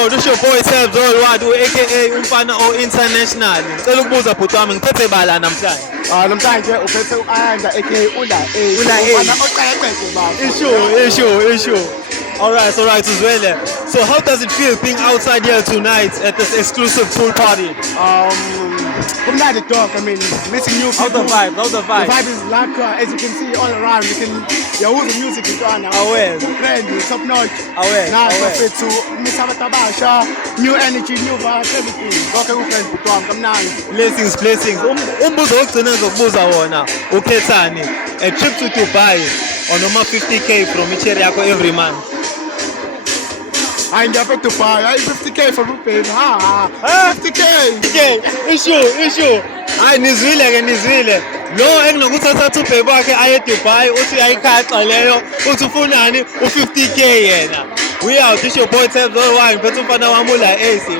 Yo, this your boy Sebs Worldwide, aka umfana o-international. Ngicela ukubuza bhuti wami ngiphethe bala namhlanje. Namhlanje uphethe u-Ayanda aka Ula A. Ula A. Umfana oqeqeshe baba. Issue. Alright, Zwele. So how does it feel being outside here tonight at this exclusive pool party? Kumnandi dog. I mean, meeting new people. How's the The vibe is like, as you can see all around. You can hear all the music is on now. Aware. Friendly, top notch. Aware. Now it's fit to miss Abatabasha, new energy, new vibes, everything. Okay, friend, Butuam, Kamnandi. Blessings. Umbuzo wokugcina ngizokubuza wona ukhethani. A trip to Dubai on over 50k from icheri yakho every month. I ain't got to buy. 50k for Rupin. 50k. Okay, issue. Hayi nizwile. Lo enginokuthatha ubhebe wakhe aye Dubai uthi uyayikhaca leyo uthi ufunani u50k yena. We out, this your boy Sebs Worldwide, ngiphethe umfana wami ula AC.